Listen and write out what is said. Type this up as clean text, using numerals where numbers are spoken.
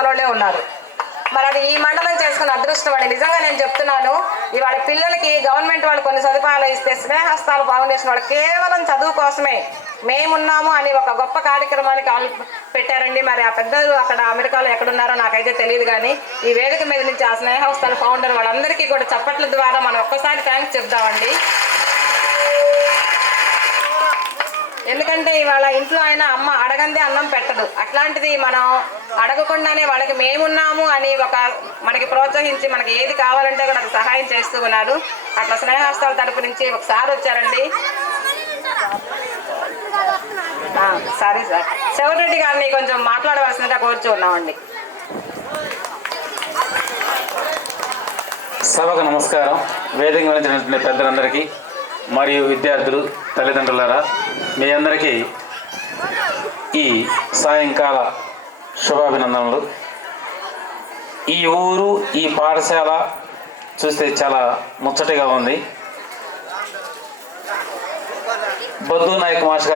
పాఠశాల వాళ్ళే ఉన్నారు. మరి అది ఈ మండలం చేసుకున్న అదృష్టం అండి. నిజంగా నేను చెప్తున్నాను, ఇవాళ పిల్లలకి గవర్నమెంట్ వాళ్ళు కొన్ని సదుపాయాలు ఇస్తే స్నేహస్తాలు ఫౌండేషన్ వాళ్ళు కేవలం చదువు కోసమే మేమున్నాము అని ఒక గొప్ప కార్యక్రమానికి వాళ్ళు పెట్టారండి. మరి ఆ పెద్దలు అక్కడ అమెరికాలో ఎక్కడున్నారో నాకైతే తెలియదు, కానీ ఈ వేదిక మీద నుంచి ఆ స్నేహస్తాల ఫౌండర్ వాళ్ళందరికీ కూడా చప్పట్ల ద్వారా మనం ఒక్కసారి థ్యాంక్స్ చెప్దామండి. ఎందుకంటే ఇవాళ ఇంట్లో అయినా అమ్మ అడగందే అన్నం పెట్టదు, అట్లాంటిది మనం అడగకుండానే వాళ్ళకి మేమున్నాము అని మనకి ప్రోత్సహించి మనకి ఏది కావాలంటే కూడా అది సహాయం చేస్తూ ఉన్నారు. అట్లా స్నేహస్తాల తరపు నుంచి ఒకసారి వచ్చారండి. సారీ సార్, శివరెడ్డి గారిని కొంచెం మాట్లాడవలసిందిగా కోరుచూ ఉన్నామండి. సభకు నమస్కారం. వేదిక గురించినటువంటి పెద్దలందరికీ మరియు విద్యార్థులు, తల్లిదండ్రులారా, మీ అందరికీ ఈ సాయంకాల శుభాభినందనలు. ఈ ఊరు, ఈ పాఠశాల చూస్తే చాలా ముచ్చటగా ఉంది. బద్దు నాయక్ మాస్టర్